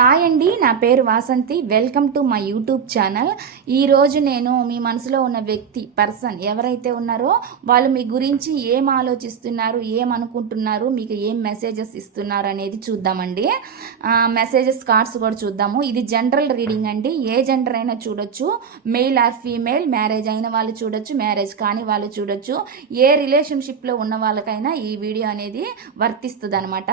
Hi అండి నా పేరు Vasanthi. Welcome to my YouTube channel. ఈరోజు నేను మీ మనసులో ఉన్న వ్యక్తి పర్సన్ ఎవరైతే ఉన్నారో వాళ్ళు మీ గురించి ఏం ఆలోచిస్తున్నారు ఏం అనుకుంటున్నారు మీకు ఏం మెసేజెస్ ఇస్తున్నారు అనేది చూద్దామండి. మెసేజెస్ కార్డ్స్ కూడా చూద్దాము. ఇది జనరల్ రీడింగ్ అండి. ఏ జెండర్ అయినా చూడొచ్చు. మెయిల్ ఆర్ ఫీమేల్ మ్యారేజ్ అయిన వాళ్ళు చూడొచ్చు మ్యారేజ్ కాని వాళ్ళు చూడొచ్చు. ఏ రిలేషన్షిప్లో ఉన్న వాళ్ళకైనా ఈ వీడియో అనేది వర్తిస్తుంది అనమాట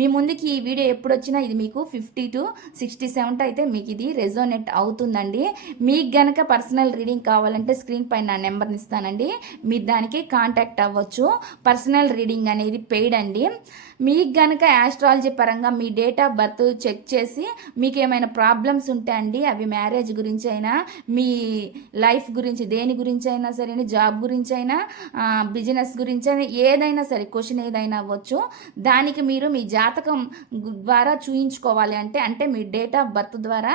మీ ముందుకి ఈ వీడియో ఎప్పుడు వచ్చినా ఇది మీకు ఫిఫ్టీ టు సిక్స్టీ సెవెన్ అయితే మీకు ఇది రెజోనెట్ అవుతుందండి. మీకు గనక పర్సనల్ రీడింగ్ కావాలంటే స్క్రీన్ పైన నా నెంబర్ని ఇస్తానండి. మీరు దానికి కాంటాక్ట్ అవ్వచ్చు. పర్సనల్ రీడింగ్ అనేది పెయిడ్ అండి. మీకు గనక యాస్ట్రాలజీ పరంగా మీ డేట్ ఆఫ్ బర్త్ చెక్ చేసి మీకు ఏమైనా ప్రాబ్లమ్స్ ఉంటే అండి అవి మ్యారేజ్ గురించి అయినా మీ లైఫ్ గురించి దేని గురించి అయినా సరే జాబ్ గురించి అయినా బిజినెస్ గురించి అయినా ఏదైనా సరే క్వశ్చన్ ఏదైనా అవ్వచ్చు. దానికి మీరు మీ జాతకం ద్వారా చూయించుకోవాలి అంటే అంటే మీ డేట్ ఆఫ్ బర్త్ ద్వారా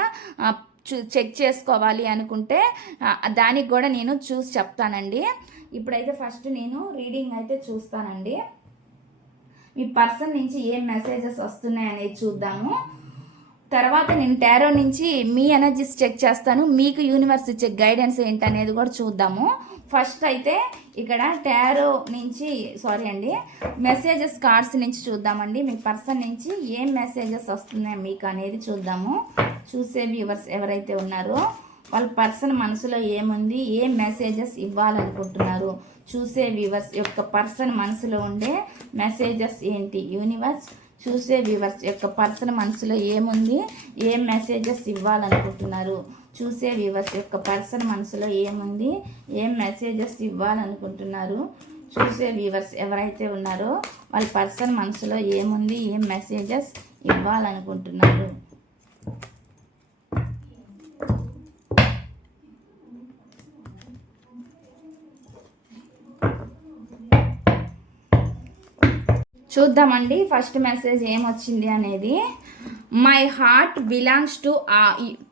చూ- చెక్ చేసుకోవాలి అనుకుంటే దానికి కూడా నేను చూసి చెప్తానండి. ఇప్పుడైతే ఫస్ట్ నేను రీడింగ్ అయితే చూస్తానండి. మీ పర్సన్ నుంచి ఏం మెసేజెస్ వస్తున్నాయి అనేది చూద్దాము. తర్వాత నేను టారో నుంచి మీ ఎనర్జీస్ చెక్ చేస్తాను. మీకు యూనివర్స్ ఇచ్చే గైడెన్స్ ఏంటనేది కూడా చూద్దాము. ఫస్ట్ అయితే ఇక్కడ టారో నుంచి సారీ అండి మెసేజెస్ కార్డ్స్ నుంచి చూద్దామండి. మీ పర్సన్ నుంచి ఏం మెసేజెస్ వస్తున్నాయి మీకు అనేది చూద్దాము. చూసే వ్యూవర్స్ ఎవరైతే ఉన్నారో. వాళ్ళ పర్సన్ మనసులో ఏముంది ఏం మెసేజెస్ ఇవ్వాలనుకుంటున్నారు? చూసే వ్యూవర్స్ యొక్క పర్సన్ మనసులో ఉండే మెసేజెస్ ఏంటి? యూనివర్స్ చూసే వ్యూవర్స్ యొక్క పర్సన్ మనసులో ఏముంది ఏ మెసేజెస్ ఇవ్వాలనుకుంటున్నారు? చూసే వ్యూవర్స్ యొక్క పర్సన్ మనసులో ఏముంది ఏం మెసేజెస్ ఇవ్వాలనుకుంటున్నారు? చూసే వ్యూవర్స్ ఎవరైతే ఉన్నారో వాళ్ళ పర్సన్ మనసులో ఏముంది ఏం మెసేజెస్ ఇవ్వాలనుకుంటున్నారు? చూద్దామండి. ఫస్ట్ మెసేజ్ ఏమొచ్చింది అనేది my heart belongs to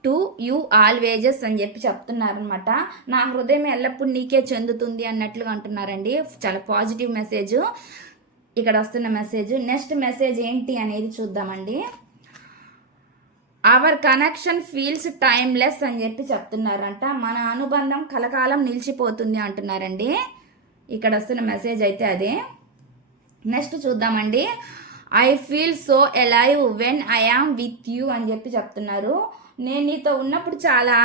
to you always అని చెప్పి చెప్తున్నారనమాట నా హృదయం ఎల్లప్పుడు నీకే చెందుతుంది అన్నట్లుగా అంటున్నారండి. చాలా పాజిటివ్ మెసేజ్. ఇక్కడ వస్తున్న మెసేజ్. నెక్స్ట్ మెసేజ్ ఏంటి అనేది చూద్దామండి. అవర్ కనెక్షన్ ఫీల్స్ టైమ్లెస్ అని చెప్పి చెప్తున్నారంట. మన అనుబంధం కలకాలం నిలిచిపోతుంది అంటున్నారండి. ఇక్కడ వస్తున్న మెసేజ్ అయితే అదే. నెక్స్ట్ చూద్దామండి. I feel so alive when I am with you అని చెప్పి చెప్తున్నారు. నేను నీతో ఉన్నప్పుడు చాలా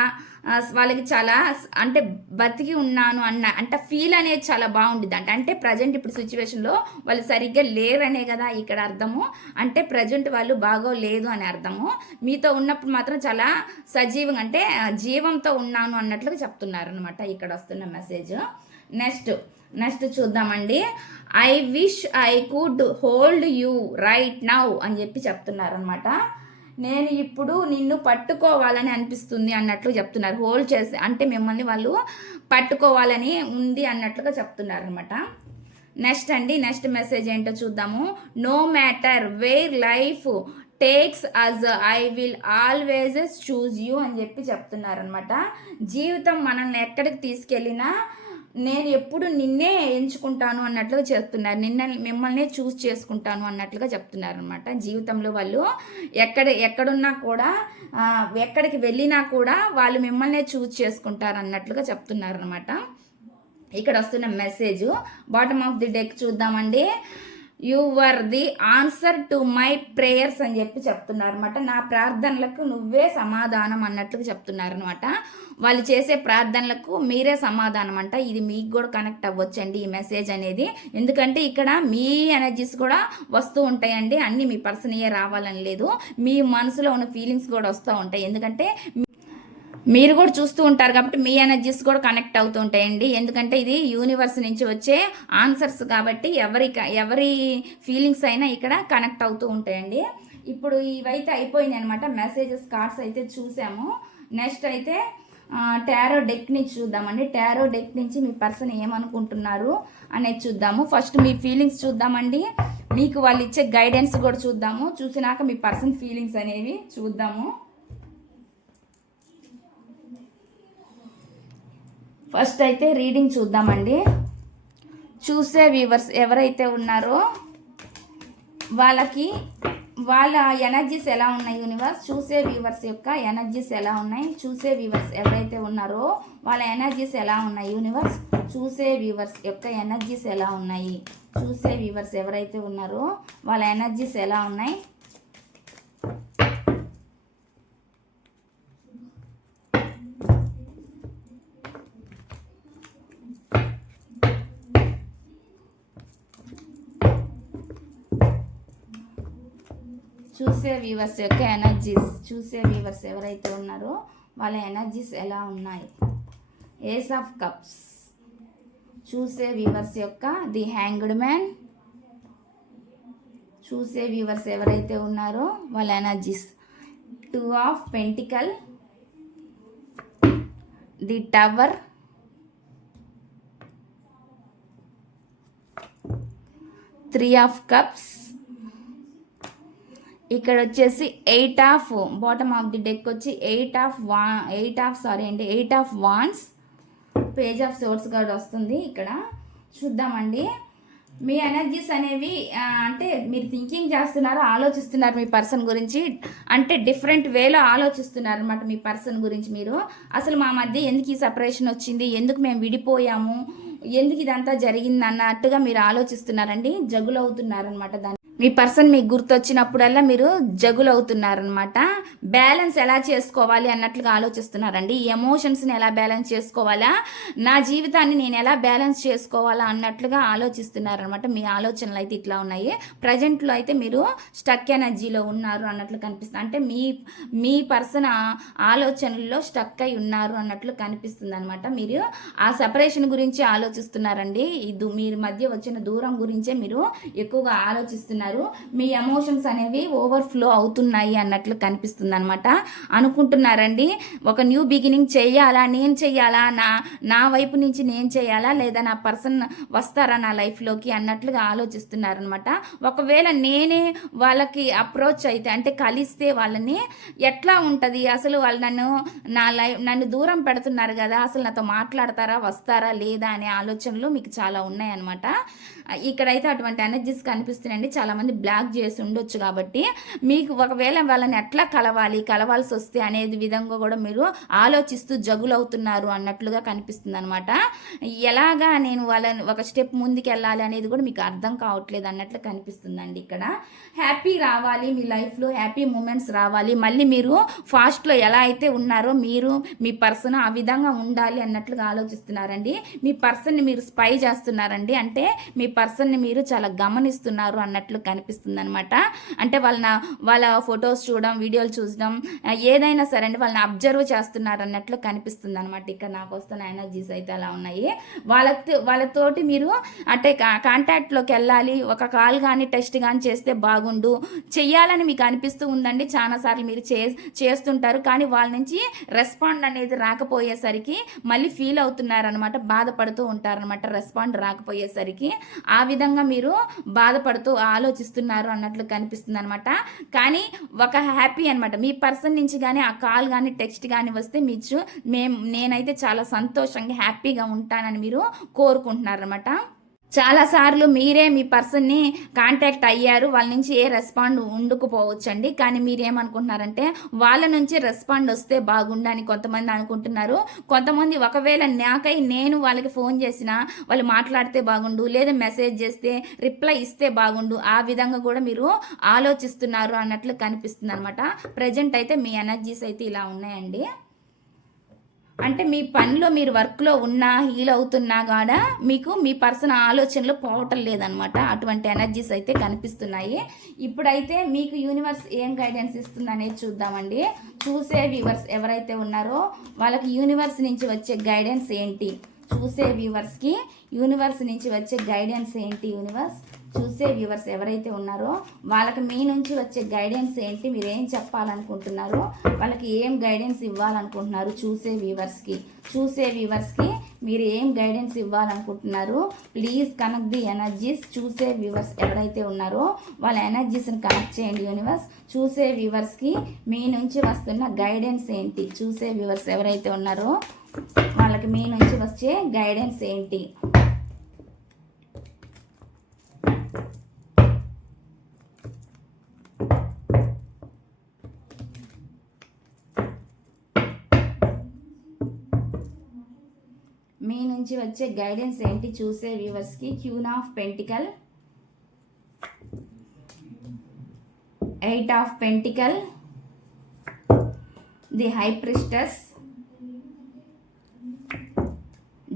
వాళ్ళకి చాలా అంటే బతికి ఉన్నాను అన్న అంటే ఫీల్ అనేది చాలా బాగుంటుంది అంట అంటే ప్రజెంట్ ఇప్పుడు సిచ్యువేషన్లో వాళ్ళు సరిగ్గా లేరనే కదా ఇక్కడ అర్థము. అంటే ప్రజెంట్ వాళ్ళు బాగోలేదు అని అర్థము. మీతో ఉన్నప్పుడు మాత్రం చాలా సజీవంగా అంటే జీవంతో ఉన్నాను అన్నట్లుగా చెప్తున్నారు అనమాట ఇక్కడ వస్తున్న మెసేజ్ నెక్స్ట్ నెక్స్ట్ చూద్దామండి. I wish I could hold you right now అని చెప్పి చెప్తున్నారనమాట నేను ఇప్పుడు నిన్ను పట్టుకోవాలని అనిపిస్తుంది అన్నట్లు చెప్తున్నారు. హోల్డ్ చేసి అంటే మిమ్మల్ని వాళ్ళు పట్టుకోవాలని ఉంది అన్నట్లుగా చెప్తున్నారనమాట నెక్స్ట్ అండి నెక్స్ట్ మెసేజ్ ఏంటో చూద్దాము. No matter where life takes us I will always choose you అని చెప్పి చెప్తున్నారనమాట జీవితం మనల్ని ఎక్కడికి తీసుకెళ్ళినా నేను ఎప్పుడు నిన్నే ఎంచుకుంటాను అన్నట్లుగా చెప్తున్నారు. నిన్న మిమ్మల్నే చూస్ చేసుకుంటాను అన్నట్లుగా చెప్తున్నారు అనమాట జీవితంలో వాళ్ళు ఎక్కడ ఎక్కడున్నా కూడా ఎక్కడికి వెళ్ళినా కూడా వాళ్ళు మిమ్మల్నే చూస్ చేసుకుంటారు అన్నట్లుగా చెప్తున్నారు అనమాట ఇక్కడ వస్తున్న message bottom of the deck చూద్దామండి. You were the answer to my prayers అని చెప్పి చెప్తున్నారు అనమాట నా ప్రార్థనలకు నువ్వే సమాధానం అన్నట్లుగా చెప్తున్నారు అనమాట వాళ్ళు చేసే ప్రార్థనలకు మీరే సమాధానం అంట ఇది మీకు కూడా కనెక్ట్ అవ్వచ్చండి ఈ మెసేజ్ అనేది. ఎందుకంటే ఇక్కడ మీ ఎనర్జీస్ కూడా వస్తూ ఉంటాయండి. అన్నీ మీ పర్సనయే రావాలని లేదు. మీ మనసులో ఉన్న ఫీలింగ్స్ కూడా వస్తూ ఉంటాయి. ఎందుకంటే మీరు కూడా చూస్తూ ఉంటారు కాబట్టి మీ ఎనర్జీస్ కూడా కనెక్ట్ అవుతూ ఉంటాయండి. ఎందుకంటే ఇది యూనివర్స్ నుంచి వచ్చే ఆన్సర్స్ కాబట్టి ఎవరి ఎవరి ఫీలింగ్స్ అయినా ఇక్కడ కనెక్ట్ అవుతూ ఉంటాయండి. ఇప్పుడు ఇవైతే అయిపోయినాయి అనమాట మెసేజెస్ కార్డ్స్ అయితే చూసాము. నెక్స్ట్ అయితే టారో డెక్ నుంచి చూద్దామండి. టారో డెక్ నుంచి మీ పర్సన్ ఏమనుకుంటున్నారు అనేది చూద్దాము. ఫస్ట్ మీ ఫీలింగ్స్ చూద్దామండి. మీకు వాళ్ళు ఇచ్చే గైడెన్స్ కూడా చూద్దాము. చూసినాక మీ పర్సన్ ఫీలింగ్స్ అనేవి చూద్దాము. ఫస్ట్ అయితే రీడింగ్ చూద్దామండి. చూసే వ్యూవర్స్ ఎవరైతే ఉన్నారో వాళ్ళకి వాళ్ళ ఎనర్జీస్ ఎలా ఉన్నాయి యూనివర్స్? చూసే వ్యూవర్స్ యొక్క ఎనర్జీస్ ఎలా ఉన్నాయి? చూసే వ్యూవర్స్ ఎవరైతే ఉన్నారో వాళ్ళ ఎనర్జీస్ ఎలా ఉన్నాయి యూనివర్స్? చూసే వ్యూవర్స్ యొక్క ఎనర్జీస్ ఎలా ఉన్నాయి? చూసే వ్యూవర్స్ ఎవరైతే ఉన్నారో వాళ్ళ ఎనర్జీస్ ఎలా ఉన్నాయి? చూసే వ్యూవర్స్ యొక్క ఎనర్జీస్ చూసే వ్యూవర్స్ ఎవరైతే ఉన్నారో వాళ్ళ ఎనర్జీస్ ఎలా ఉన్నాయి? ఏస్ ఆఫ్ కప్స్ చూసే వ్యూవర్స్ యొక్క ది హ్యాంగ్డ్ మ్యాన్ చూసే వ్యూవర్స్ ఎవరైతే ఉన్నారో వాళ్ళ energies two of pentacle the tower three of cups ఇక్కడ వచ్చేసి eight of bottom of the deck వచ్చి ఎయిట్ ఆఫ్ వా ఎయిట్ ఆఫ్ సారీ అండి eight of wands. Page of swords card వస్తుంది ఇక్కడ. చూద్దామండి. మీ ఎనర్జీస్ అనేవి అంటే మీరు థింకింగ్ చేస్తున్నారు ఆలోచిస్తున్నారు మీ పర్సన్ గురించి అంటే డిఫరెంట్ వేలో ఆలోచిస్తున్నారు అనమాట మీ పర్సన్ గురించి మీరు. అసలు మా మధ్య ఎందుకు ఈ సపరేషన్ వచ్చింది ఎందుకు మేము విడిపోయాము ఎందుకు ఇదంతా జరిగింది అన్నట్టుగా మీరు ఆలోచిస్తున్నారండి జగులు అవుతున్నారనమాట దాన్ని మీ పర్సన్ మీకు గుర్తొచ్చినప్పుడల్లా మీరు జగులు అవుతున్నారనమాట బ్యాలెన్స్ ఎలా చేసుకోవాలి అన్నట్లుగా ఆలోచిస్తున్నారండి. ఈ ఎమోషన్స్ని ఎలా బ్యాలెన్స్ చేసుకోవాలా? నా జీవితాన్ని నేను ఎలా బ్యాలెన్స్ చేసుకోవాలా అన్నట్లుగా ఆలోచిస్తున్నారనమాట మీ ఆలోచనలు అయితే ఇట్లా ఉన్నాయి. ప్రజెంట్లో అయితే మీరు స్టక్ ఎనర్జీలో ఉన్నారు అన్నట్లు కనిపిస్తుంది. అంటే మీ మీ పర్సన్ ఆలోచనల్లో స్టక్ అయి ఉన్నారు అన్నట్లు కనిపిస్తుంది అనమాట మీరు ఆ సపరేషన్ గురించి ఆలోచిస్తున్నారండి. ఇది మీరు మధ్య వచ్చిన దూరం గురించే మీరు ఎక్కువగా ఆలోచిస్తున్నారు. మీ ఎమోషన్స్ అనేవి ఓవర్ఫ్లో అవుతున్నాయి అన్నట్లు కనిపిస్తుంది అనమాట అనుకుంటున్నారండి ఒక న్యూ బిగినింగ్ చేయాలా నేను చేయాలా నా నా వైపు నుంచి నేను చేయాలా లేదా నా పర్సన్ వస్తారా నా లైఫ్లోకి అన్నట్లుగా ఆలోచిస్తున్నారనమాట ఒకవేళ నేనే వాళ్ళకి అప్రోచ్ అయితే అంటే కలిస్తే వాళ్ళని ఎట్లా ఉంటుంది? అసలు వాళ్ళు నన్ను నా లైఫ్ నన్ను దూరం పెడుతున్నారు కదా అసలు నాతో మాట్లాడతారా వస్తారా లేదా అనే ఆలోచనలు మీకు చాలా ఉన్నాయన్నమాట. ఇక్కడైతే అటువంటి ఎనర్జీస్ కనిపిస్తున్నాయండి. చాలామంది బ్లాక్ చేసి ఉండొచ్చు కాబట్టి మీకు ఒకవేళ వాళ్ళని ఎట్లా కలవాలి కలవాల్సి వస్తే అనేది విధంగా కూడా మీరు ఆలోచిస్తూ జగులవుతున్నారు అన్నట్లుగా కనిపిస్తుంది అనమాట ఎలాగా నేను వాళ్ళని ఒక స్టెప్ ముందుకు వెళ్ళాలి అనేది కూడా మీకు అర్థం కావట్లేదు అన్నట్లు కనిపిస్తుందండి ఇక్కడ. హ్యాపీ రావాలి మీ లైఫ్లో హ్యాపీ మూమెంట్స్ రావాలి. మళ్ళీ మీరు ఫాస్ట్లో ఎలా అయితే ఉన్నారో మీరు మీ పర్సన్ ఆ విధంగా ఉండాలి అన్నట్లుగా ఆలోచిస్తున్నారండి. మీ పర్సన్ని మీరు స్పై చేస్తున్నారండి. అంటే మీ పర్సన్ని మీరు చాలా గమనిస్తున్నారు అన్నట్లు కనిపిస్తుంది అనమాట అంటే వాళ్ళ వాళ్ళ ఫొటోస్ చూడడం వీడియోలు చూడడం ఏదైనా సరే అండి వాళ్ళని అబ్జర్వ్ చేస్తున్నారు అన్నట్లు కనిపిస్తుంది అనమాట ఇక్కడ నాకు వస్తున్న ఎనర్జీస్ అయితే అలా ఉన్నాయి. వాళ్ళతో వాళ్ళతోటి మీరు అంటే కాంటాక్ట్లోకి వెళ్ళాలి. ఒక కాల్ కానీ టెస్ట్ కానీ చేస్తే బాగుండు. చెయ్యాలని మీకు అనిపిస్తూ ఉందండి. చాలాసార్లు మీరు చే చేస్తుంటారు. కానీ వాళ్ళ నుంచి రెస్పాండ్ అనేది రాకపోయేసరికి మళ్ళీ ఫీల్ అవుతున్నారనమాట బాధపడుతూ ఉంటారనమాట రెస్పాండ్ రాకపోయేసరికి. ఆ విధంగా మీరు బాధపడుతూ ఆలోచిస్తున్నారు అన్నట్లు కనిపిస్తుంది అనమాట కానీ ఒక హ్యాపీ అనమాట మీ పర్సన్ నుంచి కానీ ఆ కాల్ కానీ టెక్స్ట్ కానీ వస్తే మీరు మేము నేనైతే చాలా సంతోషంగా హ్యాపీగా ఉంటానని మీరు కోరుకుంటున్నారనమాట చాలాసార్లు మీరే మీ పర్సన్ని కాంటాక్ట్ అయ్యారు వాళ్ళ నుంచి ఏ రెస్పాండ్ ఉండకపోవచ్చండి. కానీ మీరు ఏమనుకుంటున్నారంటే వాళ్ళ నుంచి రెస్పాండ్ వస్తే బాగుండు అని కొంతమంది అనుకుంటున్నారు. కొంతమంది ఒకవేళ నాకై నేను వాళ్ళకి ఫోన్ చేసినా వాళ్ళు మాట్లాడితే బాగుండు లేదా మెసేజ్ చేస్తే రిప్లై ఇస్తే బాగుండు ఆ విధంగా కూడా మీరు ఆలోచిస్తున్నారు అన్నట్లు కనిపిస్తుంది అనమాట ప్రజెంట్ అయితే మీ ఎనర్జీస్ అయితే ఇలా ఉన్నాయండి. అంటే మీ పనిలో మీరు వర్క్లో ఉన్నా హీల్ అవుతున్నా కూడా మీకు మీ పర్సన్ ఆలోచనలు పోవటం లేదనమాట. అటువంటి ఎనర్జీస్ అయితే కనిపిస్తున్నాయి. ఇప్పుడైతే మీకు యూనివర్స్ ఏం గైడెన్స్ ఇస్తుంది అనేది చూద్దామండి. చూసే వ్యూవర్స్ ఎవరైతే ఉన్నారో వాళ్ళకి యూనివర్స్ నుంచి వచ్చే గైడెన్స్ ఏంటి? చూసే వ్యూవర్స్కి యూనివర్స్ నుంచి వచ్చే గైడెన్స్ ఏంటి యూనివర్స్? చూసే వ్యూవర్స్ ఎవరైతే ఉన్నారో వాళ్ళకి మీ నుంచి వచ్చే గైడెన్స్ ఏంటి? మీరు ఏం చెప్పాలనుకుంటున్నారు? వాళ్ళకి ఏం గైడెన్స్ ఇవ్వాలనుకుంటున్నారు చూసే వ్యూవర్స్కి? చూసే వ్యూవర్స్కి మీరు ఏం guidance ఇవ్వాలనుకుంటున్నారు? Please connect the energies. చూసే వ్యూవర్స్ ఎవరైతే ఉన్నారో వాళ్ళ ఎనర్జీస్ని కనెక్ట్ చేయండి యూనివర్స్. చూసే వ్యూవర్స్కి మీ నుంచి వస్తున్న గైడెన్స్ ఏంటి? చూసే వ్యూవర్స్ ఎవరైతే ఉన్నారో వాళ్ళకి మీ నుంచి వచ్చే గైడెన్స్ ఏంటి? మీ నుంచి వచ్చే గైడెన్స్ ఏంటి చూసే వ్యూవర్స్కి queen of pentacle eight of pentacle the high priestess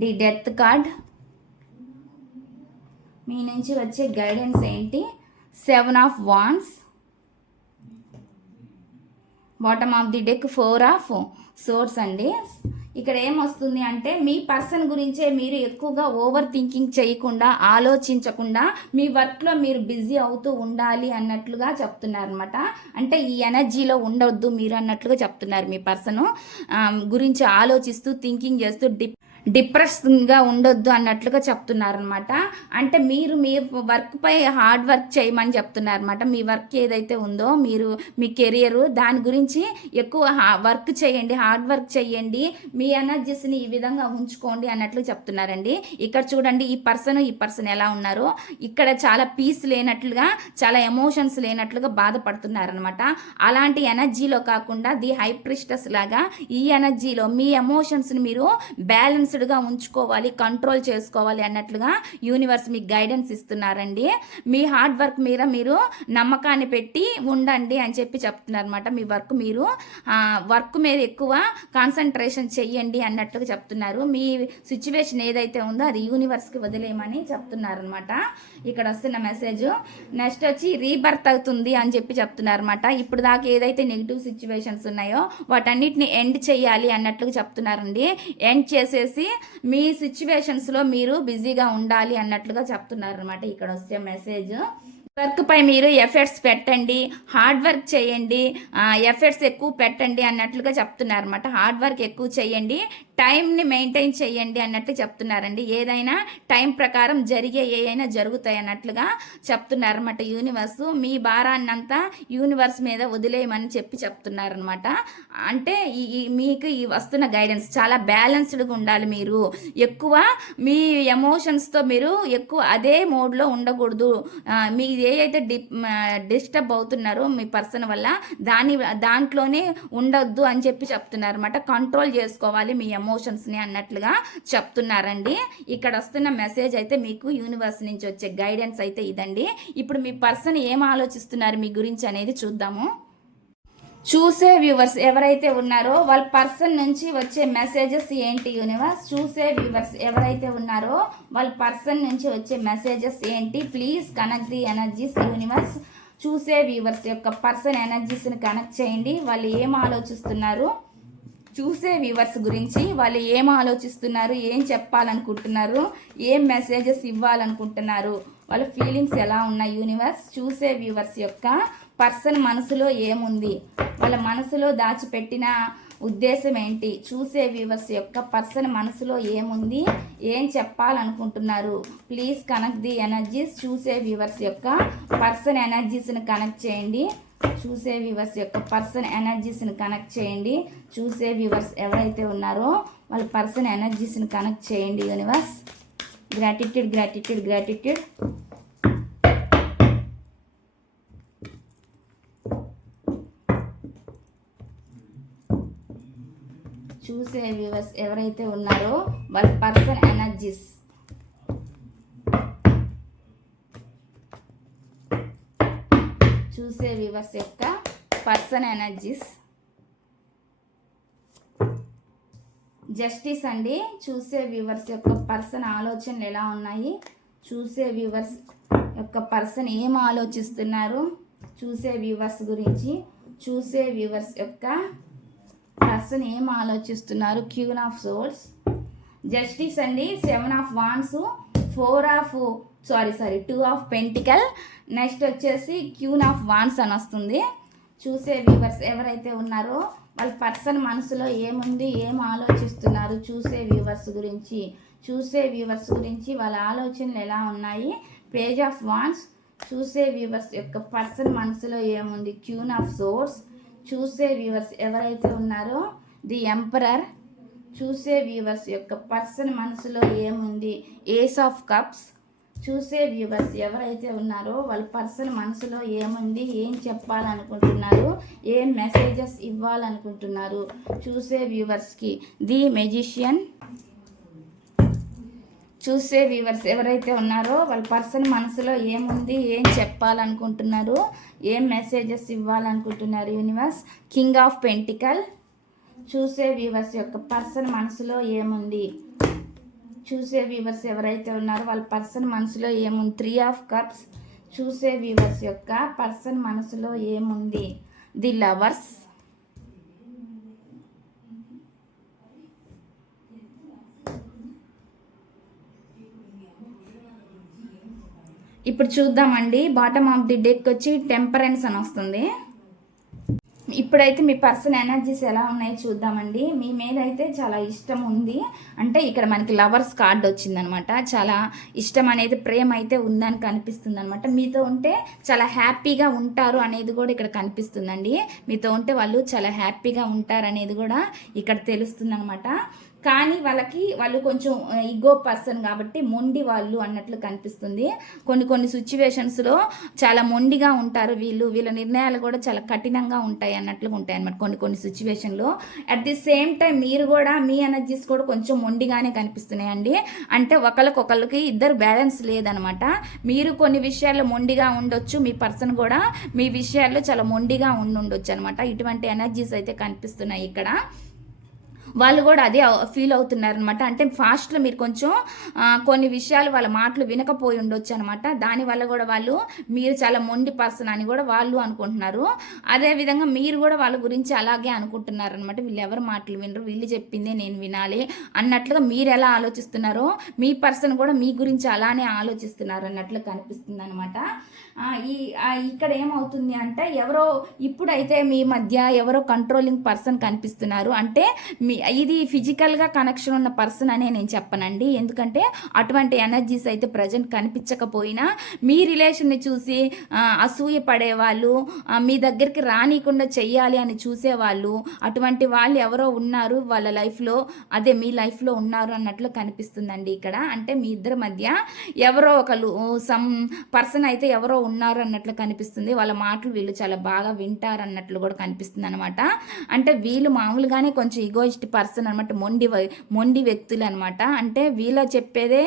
the death card. మీ నుంచి వచ్చే గైడెన్స్ ఏంటి? Seven of wands. Bottom of the deck four of swords అండి. ఇక్కడ ఏమొస్తుంది అంటే మీ పర్సన్ గురించే మీరు ఎక్కువగా ఓవర్ థింకింగ్ చేయకుండా ఆలోచించకుండా మీ వర్క్లో మీరు బిజీ అవుతూ ఉండాలి అన్నట్లుగా చెప్తున్నారు అనమాట అంటే ఈ ఎనర్జీలో ఉండొద్దు మీరు అన్నట్లుగా చెప్తున్నారు మీ పర్సన్. గురించి ఆలోచిస్తూ థింకింగ్ చేస్తూ డిప్ డిప్రెస్గా ఉండొద్దు అన్నట్లుగా చెప్తున్నారనమాట అంటే మీరు మీ వర్క్పై హార్డ్ వర్క్ చేయమని చెప్తున్నారనమాట మీ వర్క్ ఏదైతే ఉందో మీరు మీ కెరియర్ దాని గురించి ఎక్కువ వర్క్ చేయండి హార్డ్ వర్క్ చేయండి మీ ఎనర్జీస్ని ఈ విధంగా ఉంచుకోండి అన్నట్లు చెప్తున్నారండి. ఇక్కడ చూడండి ఈ పర్సన్ ఈ పర్సన్ ఎలా ఉన్నారో? ఇక్కడ చాలా పీస్ లేనట్లుగా చాలా ఎమోషన్స్ లేనట్లుగా బాధపడుతున్నారనమాట అలాంటి ఎనర్జీలో కాకుండా ది హైప్రిస్టస్ లాగా ఈ ఎనర్జీలో మీ ఎమోషన్స్ని మీరు బ్యాలెన్స్ బ్యాలెన్స్డ్గా ఉంచుకోవాలి కంట్రోల్ చేసుకోవాలి అన్నట్లుగా యూనివర్స్ మీకు గైడెన్స్ ఇస్తున్నారండి. మీ హార్డ్ వర్క్ మీద మీరు నమ్మకాన్ని పెట్టి ఉండండి అని చెప్పి చెప్తున్నారు అనమాట మీ వర్క్ మీరు వర్క్ మీద ఎక్కువ కాన్సన్ట్రేషన్ చెయ్యండి అన్నట్లుగా చెప్తున్నారు. మీ సిచ్యువేషన్ ఏదైతే ఉందో అది యూనివర్స్కి వదిలేయమని చెప్తున్నారనమాట ఇక్కడ వస్తున్న మెసేజ్ నెక్స్ట్ వచ్చి రీబర్త్ అవుతుంది అని చెప్పి చెప్తున్నారనమాట ఇప్పుడు దాకా ఏదైతే నెగిటివ్ సిచ్యువేషన్స్ ఉన్నాయో వాటన్నిటిని ఎండ్ చేయాలి అన్నట్లుగా చెప్తున్నారండి. ఎండ్ చేసేసి మీ సిచ్యువేషన్స్లో మీరు బిజీగా ఉండాలి అన్నట్లుగా చెప్తున్నారు అనమాట ఇక్కడ వచ్చే మెసేజ్ వర్క్ పై మీరు ఎఫర్ట్స్ పెట్టండి. హార్డ్ వర్క్ చేయండి. ఎఫర్ట్స్ ఎక్కువ పెట్టండి అన్నట్లుగా చెప్తున్నారు అనమాట హార్డ్ వర్క్ ఎక్కువ చేయండి. టైంని మెయింటైన్ చేయండి అన్నట్టు చెప్తున్నారండి. ఏదైనా టైం ప్రకారం జరిగే ఏదైనా జరుగుతాయి అన్నట్లుగా చెప్తున్నారన్నమాట యూనివర్స్. మీ భారాన్నంతా యూనివర్స్ మీద వదిలేయమని చెప్పి చెప్తున్నారనమాట అంటే ఈ మీకు ఈ వస్తున్న గైడెన్స్ చాలా బ్యాలెన్స్డ్గా ఉండాలి మీరు. ఎక్కువ మీ ఎమోషన్స్తో మీరు ఎక్కువ అదే మోడ్లో ఉండకూడదు. మీ ఏదైతే డి డిస్టర్బ్ అవుతున్నారో మీ పర్సన్ వల్ల దాని దాంట్లోనే ఉండొద్దు అని చెప్పి చెప్తున్నారు అనమాట కంట్రోల్ చేసుకోవాలి మీ ఎమోషన్స్ని అన్నట్లుగా చెప్తున్నారండి. ఇక్కడ వస్తున్న మెసేజ్ అయితే మీకు యూనివర్స్ నుంచి వచ్చే గైడెన్స్ అయితే ఇదండి. ఇప్పుడు మీ పర్సన్ ఏం ఆలోచిస్తున్నారు మీ గురించి అనేది చూద్దాము. చూసే వ్యూవర్స్ ఎవరైతే ఉన్నారో వాళ్ళ పర్సన్ నుంచి వచ్చే మెసేజెస్ ఏంటి యూనివర్స్? చూసే వ్యూవర్స్ ఎవరైతే ఉన్నారో వాళ్ళ పర్సన్ నుంచి వచ్చే మెసేజెస్ ఏంటి? Please connect the energies universe. చూసే వ్యూవర్స్ యొక్క పర్సన్ ఎనర్జీస్ని కనెక్ట్ చేయండి. వాళ్ళు ఏం ఆలోచిస్తున్నారు? చూసే వ్యూవర్స్ గురించి వాళ్ళు ఏం ఆలోచిస్తున్నారు ఏం చెప్పాలనుకుంటున్నారు ఏం మెసేజెస్ ఇవ్వాలనుకుంటున్నారు వాళ్ళ ఫీలింగ్స్ ఎలా ఉన్నాయి యూనివర్స్ చూసే వ్యూవర్స్ యొక్క పర్సన్ మనసులో ఏముంది? వాళ్ళ మనసులో దాచిపెట్టిన ఉద్దేశం ఏంటి? చూసే వ్యూవర్స్ యొక్క పర్సన్ మనసులో ఏముంది? ఏం చెప్పాలనుకుంటున్నారు? ప్లీజ్ కనెక్ట్ ది ఎనర్జీస్ చూసే వ్యూవర్స్ యొక్క పర్సన్ ఎనర్జీస్ని కనెక్ట్ చేయండి. చూసే వ్యూవర్స్ యొక్క పర్సన్ ఎనర్జీస్ని కనెక్ట్ చేయండి. చూసే వ్యూవర్స్ ఎవరైతే ఉన్నారో వాళ్ళ పర్సన్ ఎనర్జీస్ని కనెక్ట్ చేయండి యూనివర్స్ గ్రాటిట్యూడ్ గ్రాటిట్యూడ్ గ్రాటిట్యూడ్ చూసే వ్యూవర్స్ ఎవరైతే ఉన్నారో వాళ్ళ పర్సన్ ఎనర్జీస్ చూసే వ్యూవర్స్ యొక్క పర్సన్ ఎనర్జీస్. జస్టిస్ అండి చూసే వ్యూవర్స్ యొక్క పర్సన్ ఆలోచనలు ఎలా ఉన్నాయి? చూసే వ్యూవర్స్ యొక్క పర్సన్ ఏం ఆలోచిస్తున్నారు? చూసే వ్యూవర్స్ గురించి చూసే వ్యూవర్స్ యొక్క పర్సన్ ఏం ఆలోచిస్తున్నారు? Queen of swords. జస్టిస్ అండి seven of wands four of sorry sorry two of pentacle next వచ్చేసి క్యూన్ ఆఫ్ వాన్స్ అని వస్తుంది. చూసే వ్యూవర్స్ ఎవరైతే ఉన్నారో వాళ్ళ పర్సన్ మనసులో ఏముంది ఏం ఆలోచిస్తున్నారు చూసే వ్యూవర్స్ గురించి. చూసే వ్యూవర్స్ గురించి వాళ్ళ ఆలోచనలు ఎలా ఉన్నాయి? పేజ్ ఆఫ్ వాన్స్ చూసే వ్యూవర్స్ యొక్క పర్సన్ మనసులో ఏముంది? క్యూన్ ఆఫ్ సోర్స్ చూసే వ్యూవర్స్ ఎవరైతే ఉన్నారో ది ఎంపరర్ చూసే వ్యూవర్స్ యొక్క పర్సన్ మనసులో ఏముంది? ఏస్ ఆఫ్ కప్స్ చూసే వ్యూవర్స్ ఎవరైతే ఉన్నారో వాళ్ళ పర్సన్ మనసులో ఏముంది ఏం చెప్పాలనుకుంటున్నారు ఏం మెసేజెస్ ఇవ్వాలనుకుంటున్నారు చూసే వ్యూవర్స్కి ది మెజిషియన్ చూసే వ్యూవర్స్ ఎవరైతే ఉన్నారో వాళ్ళ పర్సన్ మనసులో ఏముంది ఏం చెప్పాలనుకుంటున్నారు ఏం మెసేజెస్ ఇవ్వాలనుకుంటున్నారు యూనివర్స్ కింగ్ ఆఫ్ పెంటికల్ చూసే వ్యూవర్స్ యొక్క పర్సన్ మనసులో ఏముంది చూసే వ్యూవర్స్ ఎవరైతే ఉన్నారో వాళ్ళ పర్సన్ మనసులో ఏముంది? త్రీ ఆఫ్ కప్స్ చూసే వ్యూవర్స్ యొక్క పర్సన్ మనసులో ఏముంది? ది లవర్స్ ఇప్పుడు చూద్దామండి. బాటమ్ ఆఫ్ ది డెక్ వచ్చి టెంపరెన్స్ అని వస్తుంది. ఇప్పుడైతే మీ పర్సన్ ఎనర్జీస్ ఎలా ఉన్నాయో చూద్దామండి. మీ మీద అయితే చాలా ఇష్టం ఉంది. అంటే ఇక్కడ మనకి లవర్స్ కార్డ్ వచ్చిందనమాట. చాలా ఇష్టం అనేది ప్రేమ అయితే ఉందని కనిపిస్తుంది అనమాట మీతో ఉంటే చాలా హ్యాపీగా ఉంటారు అనేది కూడా ఇక్కడ కనిపిస్తుందండి. మీతో ఉంటే వాళ్ళు చాలా హ్యాపీగా ఉంటారు అనేది కూడా ఇక్కడ తెలుస్తుంది అనమాట కానీ వాళ్ళకి వాళ్ళు కొంచెం ఇగో పర్సన్ కాబట్టి మొండి వాళ్ళు అన్నట్లు కనిపిస్తుంది. కొన్ని కొన్ని సిచ్యువేషన్స్లో చాలా మొండిగా ఉంటారు వీళ్ళు. వీళ్ళ నిర్ణయాలు కూడా చాలా కఠినంగా ఉంటాయి అన్నట్లుగా ఉంటాయి అన్నమాట కొన్ని కొన్ని సిచ్యువేషన్లో అట్ ది సేమ్ టైం మీరు కూడా మీ ఎనర్జీస్ కూడా కొంచెం మొండిగానే కనిపిస్తున్నాయండి. అంటే ఒకరికొకరికి ఇద్దరు బ్యాలెన్స్ లేదనమాట మీరు కొన్ని విషయాల్లో మొండిగా ఉండొచ్చు మీ పర్సన్ కూడా మీ విషయాల్లో చాలా మొండిగా ఉండి ఉండొచ్చు అనమాట ఇటువంటి ఎనర్జీస్ అయితే కనిపిస్తున్నాయి ఇక్కడ. వాళ్ళు కూడా అదే ఫీల్ అవుతున్నారు అనమాట అంటే ఫాస్ట్లో మీరు కొంచెం కొన్ని విషయాలు వాళ్ళ మాటలు వినకపోయి ఉండొచ్చు అనమాట దానివల్ల కూడా వాళ్ళు మీరు చాలా మొండి పర్సన్ అని కూడా వాళ్ళు అనుకుంటున్నారు. అదేవిధంగా మీరు కూడా వాళ్ళ గురించి అలాగే అనుకుంటున్నారు అనమాట వీళ్ళు ఎవరు మాటలు వినరు. వీళ్ళు చెప్పిందే నేను వినాలి అన్నట్లుగా మీరు ఎలా ఆలోచిస్తున్నారో మీ పర్సన్ కూడా మీ గురించి అలానే ఆలోచిస్తున్నారు అన్నట్లు కనిపిస్తుంది అనమాట ఈ ఇక్కడ ఏమవుతుంది అంటే ఎవరో ఇప్పుడైతే మీ మధ్య ఎవరో కంట్రోలింగ్ పర్సన్ కనిపిస్తున్నారు. అంటే మీ ఇది ఫిజికల్గా కనెక్షన్ ఉన్న పర్సన్ అనే నేను చెప్పనండి. ఎందుకంటే అటువంటి ఎనర్జీస్ అయితే ప్రజెంట్ కనిపించకపోయినా మీ రిలేషన్ని చూసి అసూయ పడేవాళ్ళు మీ దగ్గరికి రానికుండా చెయ్యాలి అని చూసేవాళ్ళు అటువంటి వాళ్ళు ఎవరో ఉన్నారు వాళ్ళ లైఫ్లో అదే మీ లైఫ్లో ఉన్నారు అన్నట్లు కనిపిస్తుందండి ఇక్కడ. అంటే మీ ఇద్దరి మధ్య ఎవరో ఒకరు సమ్ పర్సన్ అయితే ఎవరో ఉన్నారు అన్నట్లు కనిపిస్తుంది. వాళ్ళ మాటలు వీళ్ళు చాలా బాగా వింటారు అన్నట్లు కూడా కనిపిస్తుంది అనమాట అంటే వీళ్ళు మామూలుగానే కొంచెం ఈగోయిస్ట్ పర్సన్ అనమాట మొండి మొండి వ్యక్తులు అనమాట అంటే వీళ్ళ చెప్పేదే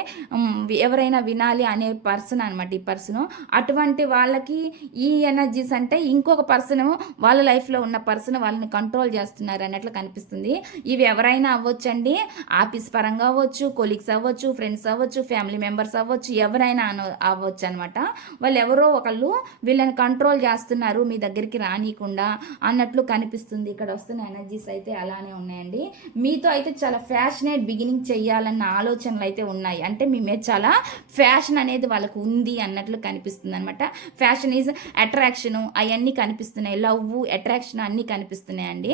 ఎవరైనా వినాలి అనే పర్సన్ అనమాట ఈ పర్సన్ అటువంటి వాళ్ళకి ఈ ఎనర్జీస్ అంటే ఇంకొక పర్సన్ వాళ్ళ లైఫ్లో ఉన్న పర్సన్ వాళ్ళని కంట్రోల్ చేస్తున్నారు అన్నట్లు కనిపిస్తుంది. ఇవి ఎవరైనా అవ్వచ్చండి? ఆఫీస్ పరంగా అవ్వచ్చు కొలీగ్స్ అవ్వచ్చు ఫ్రెండ్స్ అవ్వచ్చు ఫ్యామిలీ మెంబర్స్ అవ్వచ్చు ఎవరైనా అవ్వచ్చు అనమాట వాళ్ళు ఎవరో ఒకళ్ళు వీళ్ళని కంట్రోల్ చేస్తున్నారు మీ దగ్గరికి రానియకుండా అన్నట్లు కనిపిస్తుంది. ఇక్కడ వస్తున్న ఎనర్జీస్ అయితే అలానే ఉన్నాయండి. మీతో అయితే చాలా ఫ్యాషనేట్ బిగినింగ్ చేయాలన్న ఆలోచనలు అయితే ఉన్నాయి. అంటే మీ మీద చాలా ఫ్యాషన్ అనేది వాళ్ళకు ఉంది అన్నట్లు కనిపిస్తుంది అనమాట ఫ్యాషన్ ఈజ్ అట్రాక్షను అవన్నీ కనిపిస్తున్నాయి. లవ్ అట్రాక్షన్ అన్నీ కనిపిస్తున్నాయండి.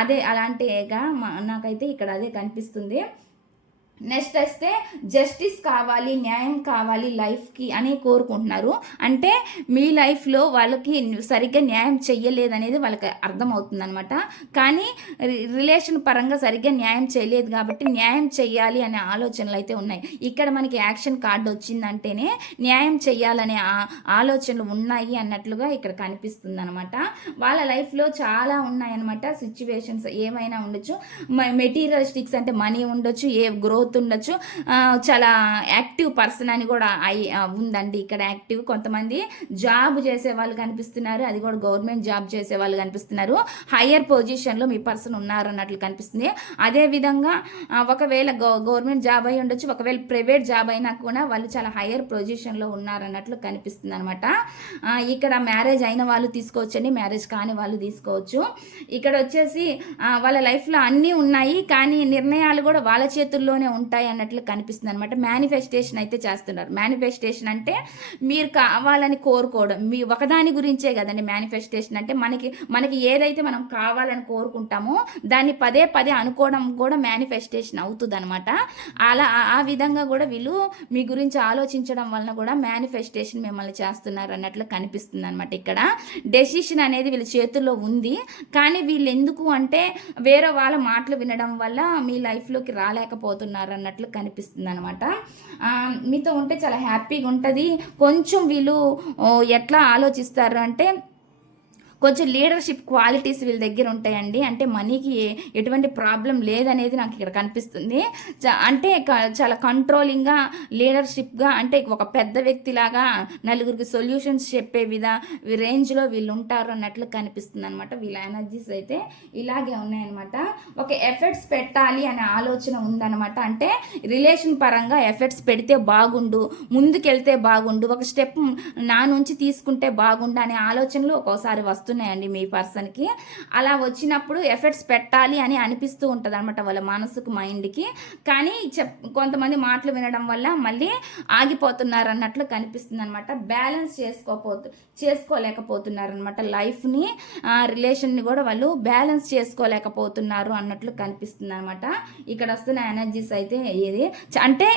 అదే అలాంటిగా నాకైతే ఇక్కడ అదే కనిపిస్తుంది. నెక్స్ట్ వస్తే జస్టిస్ కావాలి న్యాయం కావాలి లైఫ్కి అని కోరుకుంటున్నారు. అంటే మీ లైఫ్లో వాళ్ళకి సరిగ్గా న్యాయం చెయ్యలేదనేది వాళ్ళకి అర్థమవుతుంది అనమాట కానీ రిలేషన్ పరంగా సరిగ్గా న్యాయం చేయలేదు కాబట్టి న్యాయం చెయ్యాలి అనే ఆలోచనలు అయితే ఉన్నాయి. ఇక్కడ మనకి యాక్షన్ కార్డు వచ్చిందంటేనే న్యాయం చెయ్యాలనే ఆలోచనలు ఉన్నాయి అన్నట్లుగా ఇక్కడ కనిపిస్తుంది అనమాట వాళ్ళ లైఫ్లో చాలా ఉన్నాయన్నమాట. సిచ్యువేషన్స్ ఏమైనా ఉండొచ్చు. మెటీరియలిస్టిక్స్ అంటే మనీ ఉండొచ్చు ఏ గ్రోత్ అవుతుండొచ్చు చాలా యాక్టివ్ పర్సన్ అని కూడా అయి ఉందండి ఇక్కడ యాక్టివ్. కొంతమంది జాబ్ చేసే వాళ్ళు కనిపిస్తున్నారు అది కూడా గవర్నమెంట్ జాబ్ చేసే వాళ్ళు కనిపిస్తున్నారు. హయ్యర్ పొజిషన్లో మీ పర్సన్ ఉన్నారు అన్నట్లు కనిపిస్తుంది. అదేవిధంగా ఒకవేళ గవర్నమెంట్ జాబ్ అయి ఉండొచ్చు ఒకవేళ ప్రైవేట్ జాబ్ అయినా కూడా వాళ్ళు చాలా హయ్యర్ పొజిషన్లో ఉన్నారన్నట్లు కనిపిస్తుంది అనమాట ఇక్కడ మ్యారేజ్ అయిన వాళ్ళు తీసుకోవచ్చండి మ్యారేజ్ కాని వాళ్ళు తీసుకోవచ్చు. ఇక్కడ వచ్చేసి వాళ్ళ లైఫ్లో అన్నీ ఉన్నాయి కానీ నిర్ణయాలు కూడా వాళ్ళ చేతుల్లోనే ఉంటాయి అన్నట్లు కనిపిస్తుంది అనమాట మేనిఫెస్టేషన్ అయితే చేస్తున్నారు. మేనిఫెస్టేషన్ అంటే మీరు కావాలని కోరుకోవడం. మీ ఒకదాని గురించే కదండి మేనిఫెస్టేషన్ అంటే మనకి మనకి ఏదైతే మనం కావాలని కోరుకుంటామో దాన్ని పదే పదే అనుకోవడం కూడా మేనిఫెస్టేషన్ అవుతుంది అనమాట అలా ఆ విధంగా కూడా వీళ్ళు మీ గురించి ఆలోచించడం వలన కూడా మేనిఫెస్టేషన్ మిమ్మల్ని చేస్తున్నారు అన్నట్లు కనిపిస్తుంది అనమాట ఇక్కడ. డెసిషన్ అనేది వీళ్ళ చేతుల్లో ఉంది. కానీ వీళ్ళు ఎందుకు అంటే వేరే వాళ్ళ మాటలు వినడం వల్ల మీ లైఫ్లోకి రాలేకపోతున్నారు ఉన్నారు అన్నట్లు కనిపిస్తుంది అనమాట మీతో ఉంటే చాలా హ్యాపీగా ఉంటుంది. కొంచెం వీళ్ళు ఎట్లా ఆలోచిస్తారు అంటే కొంచెం లీడర్షిప్ క్వాలిటీస్ వీళ్ళ దగ్గర ఉంటాయండి. అంటే మనీకి ఎటువంటి ప్రాబ్లం లేదనేది నాకు ఇక్కడ కనిపిస్తుంది. చ- అంటే క- చాలా కంట్రోలింగ్గా లీడర్షిప్గా అంటే ఒక పెద్ద వ్యక్తిలాగా నలుగురికి సొల్యూషన్స్ చెప్పే విధ రేంజ్లో వీళ్ళు ఉంటారు అన్నట్లు కనిపిస్తుంది అనమాట వీళ్ళ ఎనర్జీస్ అయితే ఇలాగే ఉన్నాయన్నమాట. ఒక ఎఫర్ట్స్ పెట్టాలి అనే ఆలోచన ఉందన్నమాట. అంటే రిలేషన్ పరంగా ఎఫర్ట్స్ పెడితే బాగుండు ముందుకెళ్తే బాగుండు ఒక స్టెప్ నా నుంచి తీసుకుంటే బాగుండు అనే ఆలోచనలు ఒక్కోసారి వస్తున్నాయండి మీ పర్సన్కి. అలా వచ్చినప్పుడు ఎఫర్ట్స్ పెట్టాలి అని అనిపిస్తూ ఉంటుంది అనమాట వాళ్ళ మనసుకు మైండ్కి. కానీ చెప్ కొంతమంది మాటలు వినడం వల్ల మళ్ళీ ఆగిపోతున్నారు అన్నట్లు కనిపిస్తుంది అనమాట బ్యాలెన్స్ చేసుకోపోతు చేసుకోలేకపోతున్నారు అనమాట లైఫ్ని రిలేషన్ని కూడా వాళ్ళు బ్యాలెన్స్ చేసుకోలేకపోతున్నారు అన్నట్లు కనిపిస్తుంది అనమాట ఇక్కడ వస్తున్న ఎనర్జీస్ అయితే ఇది అంటే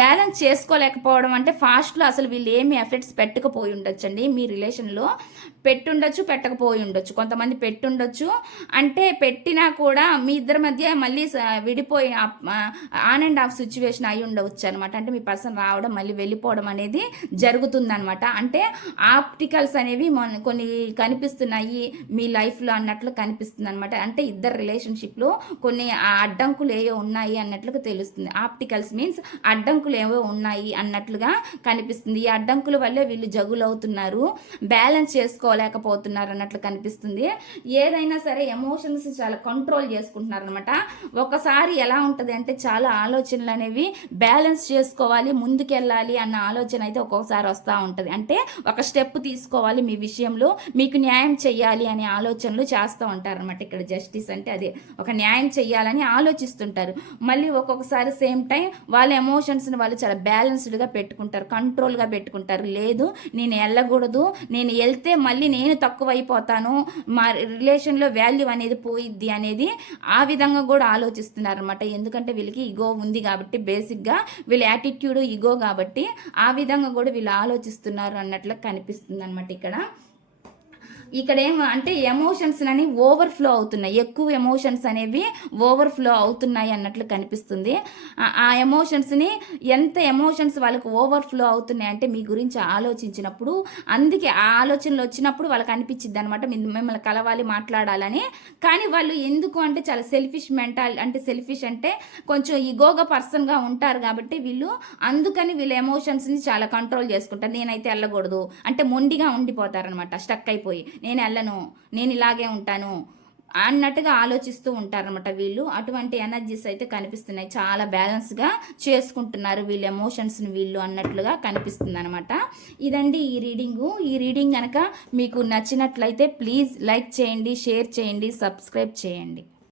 బ్యాలెన్స్ చేసుకోలేకపోవడం అంటే ఫాస్ట్లో అసలు వీళ్ళు ఏమి ఎఫెక్ట్స్ పెట్టకపోయి ఉండొచ్చండి. మీ రిలేషన్లో ఉండొచ్చు పెట్టకపోయి ఉండొచ్చు. కొంతమంది పెట్టుండొచ్చు. అంటే పెట్టినా కూడా మీ ఇద్దరి మధ్య మళ్ళీ విడిపోయి ఆన్ అండ్ ఆఫ్ సిచ్యువేషన్ అయి ఉండవచ్చు అనమాట అంటే మీ పర్సన్ రావడం మళ్ళీ వెళ్ళిపోవడం అనేది జరుగుతుందనమాట అంటే ఆప్టికల్స్ అనేవి కొన్ని కనిపిస్తున్నాయి మీ లైఫ్లో అన్నట్లు కనిపిస్తుంది అనమాట అంటే ఇద్దరు రిలేషన్షిప్లో కొన్ని ఆ అడ్డంకులు ఏవో ఉన్నాయి అన్నట్లుగా తెలుస్తుంది. ఆప్టికల్స్ మీన్స్ అడ్డంకులు ఏవో ఉన్నాయి అన్నట్లుగా కనిపిస్తుంది. ఈ అడ్డంకుల వల్లే వీళ్ళు జగులవుతున్నారు. బ్యాలెన్స్ చేసుకోలేకపోతున్నారు అన్నట్లు కనిపిస్తుంది. ఏదైనా సరే ఎమోషన్స్ చాలా కంట్రోల్ చేసుకుంటున్నారు అనమాట ఒకసారి ఎలా ఉంటుంది అంటే చాలా ఆలోచనలు అనేవి బ్యాలెన్స్ చేసుకోవాలి ముందుకెళ్ళాలి అన్న ఆలోచన అయితే ఒక్కొక్కసారి వస్తూ ఉంటుంది. అంటే ఒక స్టెప్ తీసుకోవాలి మీ విషయంలో మీకు న్యాయం చెయ్యాలి అనే ఆలోచనలు చేస్తూ ఉంటారు అనమాట ఇక్కడ జస్టిస్ అంటే అదే. ఒక న్యాయం చేయాలని ఆలోచిస్తుంటారు. మళ్ళీ ఒక్కొక్కసారి సేమ్ టైం వాళ్ళ ఎమోషన్స్ని వాళ్ళు చాలా బ్యాలెన్స్డ్గా పెట్టుకుంటారు కంట్రోల్గా పెట్టుకుంటారు. లేదు నేను వెళ్ళకూడదు నేను వెళ్తే మళ్ళీ నేను తక్కువ అయిపోతాను మా రిలేషన్లో వాల్యూ అనేది పోయిద్ది అనేది ఆ విధంగా కూడా ఆలోచిస్తున్నారు అనమాట ఎందుకంటే వీళ్ళకి ఇగో ఉంది కాబట్టి బేసిక్గా వీళ్ళ యాటిట్యూడ్ ఇగో కాబట్టి ఆ విధంగా కూడా వీళ్ళు ఆలోచిస్తున్నారు అన్నట్లు కనిపిస్తుంది అనమాట ఇక్కడ. ఇక్కడ ఏం అంటే ఎమోషన్స్ అని ఓవర్ఫ్లో అవుతున్నాయి. ఎక్కువ ఎమోషన్స్ అనేవి ఓవర్ఫ్లో అవుతున్నాయి అన్నట్లు కనిపిస్తుంది. ఆ- ఎమోషన్స్ని ఎంత ఎమోషన్స్ వాళ్ళకి ఓవర్ఫ్లో అవుతున్నాయి అంటే మీ గురించి ఆలోచించినప్పుడు అందుకే ఆ ఆలోచనలు వచ్చినప్పుడు వాళ్ళకి అనిపించింది అనమాట మిమ్మల్ని కలవాలి మాట్లాడాలని. కానీ వాళ్ళు ఎందుకు అంటే చాలా సెల్ఫిష్ మెంటాల్ అంటే సెల్ఫిష్ అంటే కొంచెం ఈగోగా పర్సన్గా ఉంటారు కాబట్టి వీళ్ళు అందుకని వీళ్ళ ఎమోషన్స్ని చాలా కంట్రోల్ చేసుకుంటారు. నేనైతే వెళ్ళకూడదు అంటే మొండిగా ఉండిపోతారనమాట స్టక్ అయిపోయి. నేను వెళ్ళను నేను ఇలాగే ఉంటాను అన్నట్టుగా ఆలోచిస్తూ ఉంటారనమాట వీళ్ళు. అటువంటి ఎనర్జీస్ అయితే కనిపిస్తున్నాయి. చాలా బ్యాలెన్స్గా చేసుకుంటున్నారు వీళ్ళ ఎమోషన్స్ని వీళ్ళు అన్నట్లుగా కనిపిస్తుంది అనమాట ఇదండి ఈ రీడింగు. ఈ రీడింగ్ కనుక మీకు నచ్చినట్లయితే ప్లీజ్ లైక్ చేయండి షేర్ చేయండి సబ్స్క్రైబ్ చేయండి.